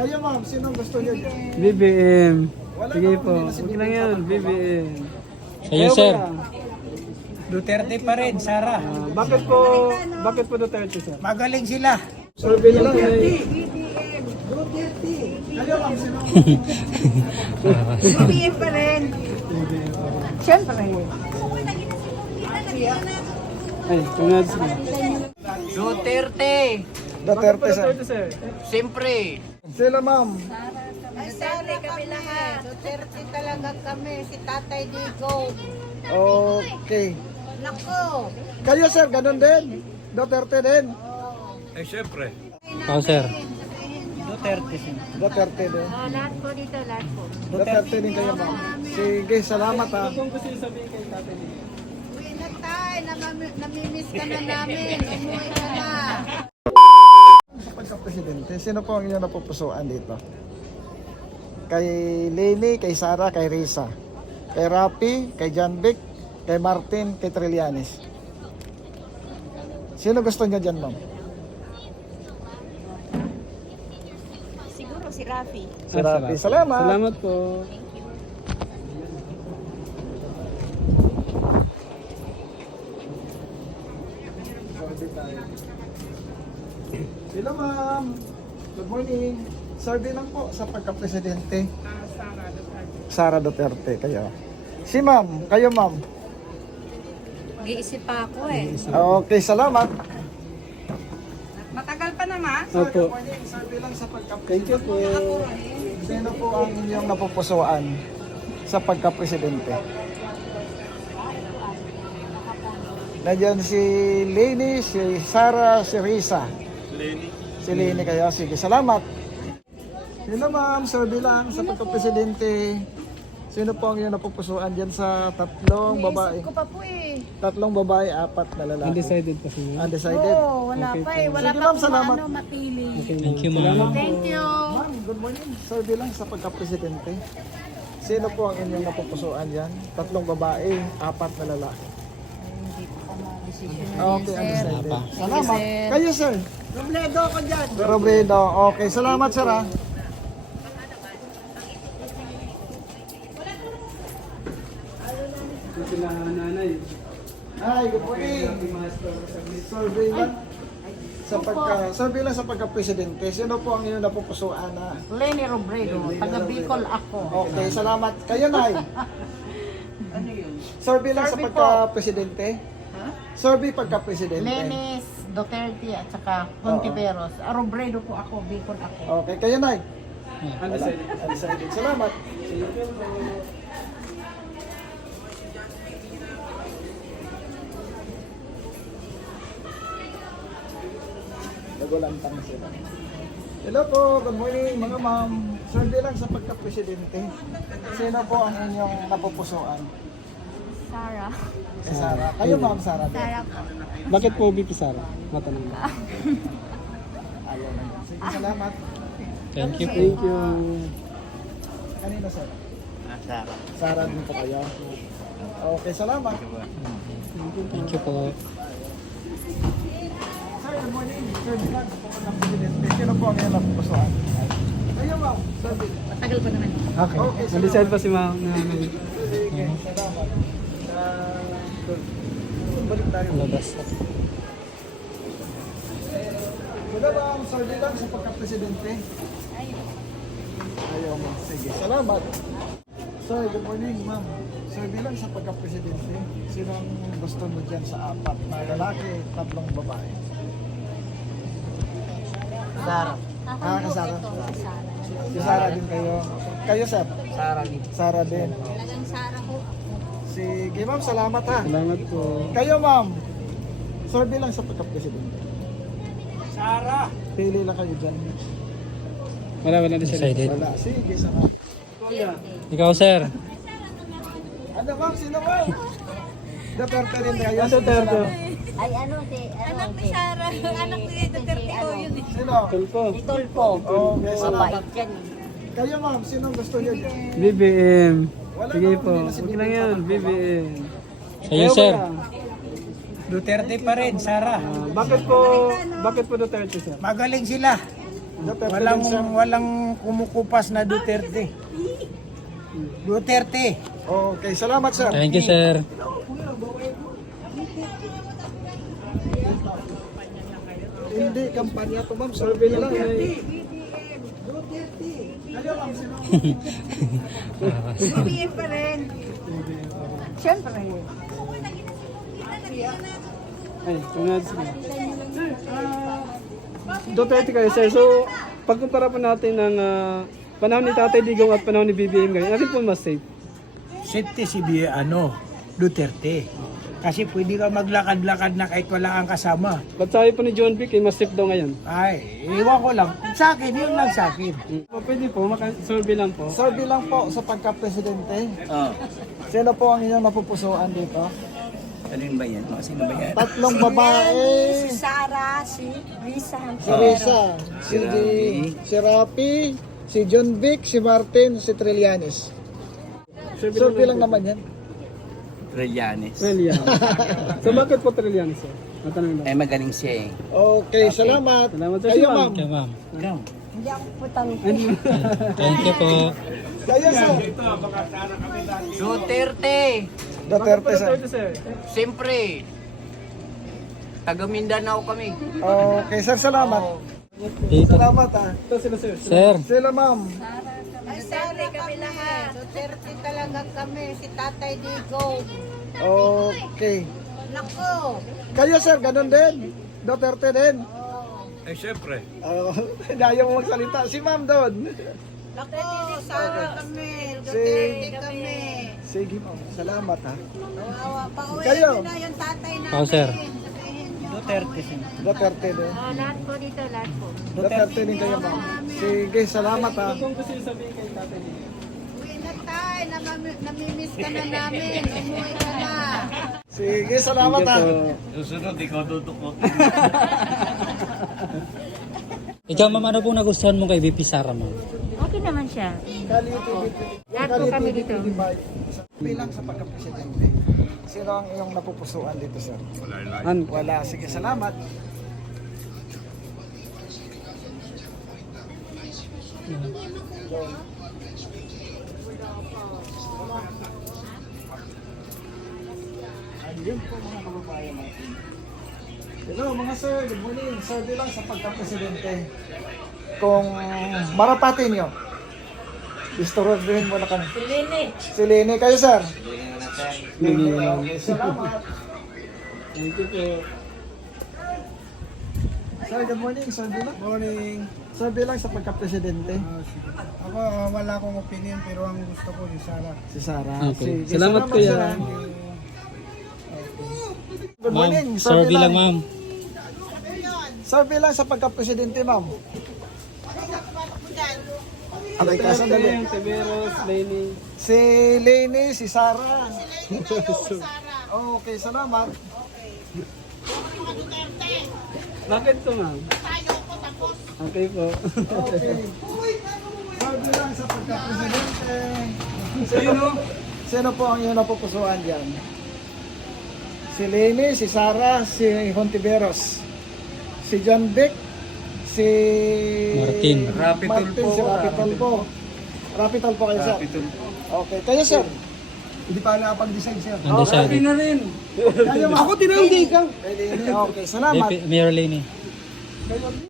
Kayo ma'am, sino gusto niyo dyan? BBM. Wala Sige naman, po. hindi na si Huwag BBM lang yun. tatakbo, BBM. Sa'yo, sir. Duterte pa rin, Sara. Bakit po Duterte, sir? Magaling sila. Survey lang po. Kayo ma'am, sino? BBM pa rin. Siyempre. Ay, tunad sir. Duterte. Duterte sir. Duterte, sir. Siyempre. Sino ma'am? Ay, sana kami lahat. Duterte talaga kami. Si Tatay Digo. Okay. Nako. Kayo sir, ganun din? Duterte din? Ako, sir. Duterte sir. Duterte din. Lahat po dito, lahat po. Duterte din kayo ma'am. Sige, salamat ha. Kung gusto yung sabihin kay tatay niyo. Uwi na tayo. Namimiss ka na namin. Umuwi ka na. Sa pagka-presidente, sino po ang inyong napupusuan dito? Kay Leni, kay Sara, kay Risa. Kay Rapi, kay John Vic, kay Martin, kay Trillanes. Sino gusto niyo dyan ma'am? Siguro si Rafi. Si Rapi. Salamat. Salamat po. Hello ma'am. Good morning. Survey lang po sa pagka-presidente. Sara Duterte kayo. Si ma'am, kayo ma'am. Mag-iisip pa ako eh. Okay, salamat. Matagal pa naman. Good Opo. morning. Survey lang sa Thank you pagka-presidente. po. Sino po ang inyong napupusuan sa pagka-presidente? Nandiyan si Leni, si Sara, si Risa. Si Leni kayo. Sige, salamat. Sino ma'am, survey lang sa pagka-presidente. Sino po ang inyong napupusuan dyan sa tatlong babae? Naisip ko pa po eh. Tatlong babae, apat na lalaki. Undecided pa siya. Undecided. Oo, wala Okay pa po. eh. Wala Sige, pa ma'am, akong salamat. mapili. Thank you, ma'am. Thank you. Ma'am, good morning. Survey lang sa pagka-presidente. Sino po ang inyong napupusuan dyan? Tatlong babae, apat na lalaki. Hindi ko pa ma-decision na Okay, undecided. Salamat. sir. Kayo, sir. Robledo ako dyan. Robredo. Okay, salamat, sir. Ha? Ito sila nanay. Hi, good morning. Survey lang sa pagka-presidente. Sino po ang inyong napupusuan na? Lenny Robredo. Taga Bicol ako. Okay, salamat. Kayo, Nay. Survey lang sa Survey po. pagka-presidente. Survey pagka-presidente. Lenis Duterte at saka Contiveros. Robredo po ako. Bicol ako. Okay, kayo, Nay. Undecided. Undecided. Salamat. Nagulantang sila. Hello po, good morning mga ma'am. Survey lang sa pagka-presidente. Sino po ang inyong napupusuan? Sara. Si Sara. Kayo ma'am, Sara. Sara po. Bakit po BP Sara? Matanong lang. Ayaw na yan. Sige, salamat. Thank you po. Thank you. Kanina, sir? Sara. Sara din po kayo. Okay, salamat. Thank you po. Hi, good morning. Survey lang sa pagka-presidente. Sino po ang inyong napupusuan? Kayo ma'am, survey. Matagal pa naman. Okay. Okay, Undecided pa si ma'am. nanay. Sige, salamat. Balik tayo. Labas. Wala ba ang survey lang sa pagka-presidente? Ayaw mo. Sige, salamat. Sir, good morning, ma'am. Survey lang sa pagka-presidente. Sino ang gusto mo dyan sa apat na lalaki, tatlong babae? Sara. Kasara? Sara. Si Sara din kayo. Kayo, sir? Sara din. Sara din. Talagang Sara po. Sige, ma'am, salamat ha. Salamat po. Kayo, ma'am. Survey lang sa pagka-presidente. Sara. Pili lang kayo dyan. Wala undecided. Decided. Wala. Sige, salamat. Ikaw, sir. Ano, ma'am? Sino, ma'am? Duterte rin kayo. Duterte. Ay ano si anak ni Sara. Anak ni Duterte ko yun. Sino? Tulpo. Tulpo. Okay, salamat. Mabait yan. Kayo, ma'am. Sino ang gusto niyo dyan? BBM. Wala Sige naman, po. hindi na si Huwag lang BBM yun. tatakbo. BBM. Sa'yo, sir. Duterte pa rin, Sara. Bakit po Duterte, sir? Magaling sila. Duterte Walang din, sir. walang kumukupas na Duterte. Duterte. Okay, salamat sir. Thank you, sir. Hindi, kampanya to ma'am. Survey lang. BBM pa rin. Siyempre. Ay, tunad sila. Duterte kayo, sir. So, pagkumpara po natin ng panahon ni Tatay Digong at panahon ni BBM ngayon, alin po mas safe? Safety si Duterte. Kasi pwede ka maglakad-lakad na kahit wala kang kasama. Ba't sabi po ni John Vic, mas safe daw ngayon? Ay, iwan ko lang. Sa akin, yun lang sa akin. Pwede po, survey lang po. Survey lang po sa pagka-presidente. Sino po ang inyong napupusuan dito? Alin ba yan? Sino ba yan? Tatlong babae. Si Sarah, si Risa. Si Risa, si Rapi, si John Vic, si Martin, si Trillanes. Survey lang naman yan. Trillanes. Trillian. So, bakit po Trillian, sir? Matanong lang. Magaling siya eh. Okay, salamat. Salamat, sir. Kayo Si ma'am. ma'am. Thank you, ma'am. Hindi ako putang. Thank you po. Kayo sir. Duterte. Duterte sir. Duterte, sir. Siyempre. Taga Mindanao kami. Okay sir, salamat. Dito. Salamat ah. Ito sila, sir. Sir. Sila ma'am. Ay, Sarah kami lahat. Duterte talaga kami. Si Tatay Digong. Okay. Nako. Kayo sir, ganun din. Duterte din. Eh, siyempre. Ayaw mo magsalita. Si ma'am doon. Nako, Sarah kami. Duterte kami. Sige ma'am, salamat ha. Kawawa. Pauwi Kayo? na yung tatay namin. Ako, sir. Sabihin niyo. Duterte. Duterte din. Lahat po dito, lahat po. Duterte din kayo ma'am. Sige, salamat ha. Kung gusto yung sabihin kay Tatay Digong. Uwi na tayo. Namimiss ka na namin. Umuwi ka na. Sige, salamat ha. Susunod, ikaw tutukot. Ikaw, ma'am, ano po nagustuhan mo kay VP Sara, ma'am? Okay naman siya. Lahat po kami dito. Bilang sa pagka-presidente, sino ang iyong napupusuan dito sir? An? Wala. Sige, salamat. Ayun po mga kababayan natin. Hello mga sir, good morning. Survey lang sa pagka-presidente. Kung marapatin nyo, istorobin mo na kami. Si Lini kayo sir? Lini. Okay, salamat. Thank you po. Sir, good morning. Survey lang. Morning. Survey lang sa pagka-presidente. Ako, wala akong opinion, pero ang gusto ko si Sara. Si Sara. Okay. Sige, Salamat, kuya. sir. Good Ma'am, morning. survey lang, ma'am. Survey lang sa pagka-presidente, ma'am. Alay ka, sandali. Yung Tiberos, Lenny. Si Leni, si Sara. Okay, salamat. Bakit to, ma'am? Okay po. Okay. Survey lang sa pagka-presidente. Sino po ang iyong napupusuan dyan? Si Leni, si Sara, si Hontiveros, si John Vic, si Martin. Martin, si Rapi Tulfo. Rapi Tulfo kayo, sir? Okay, kayo, sir? Hindi pa nakapag-decide, sir. Undecided. na rin. Kayo, ako tinawag ka. Okay, salamat. Mayor Lenny.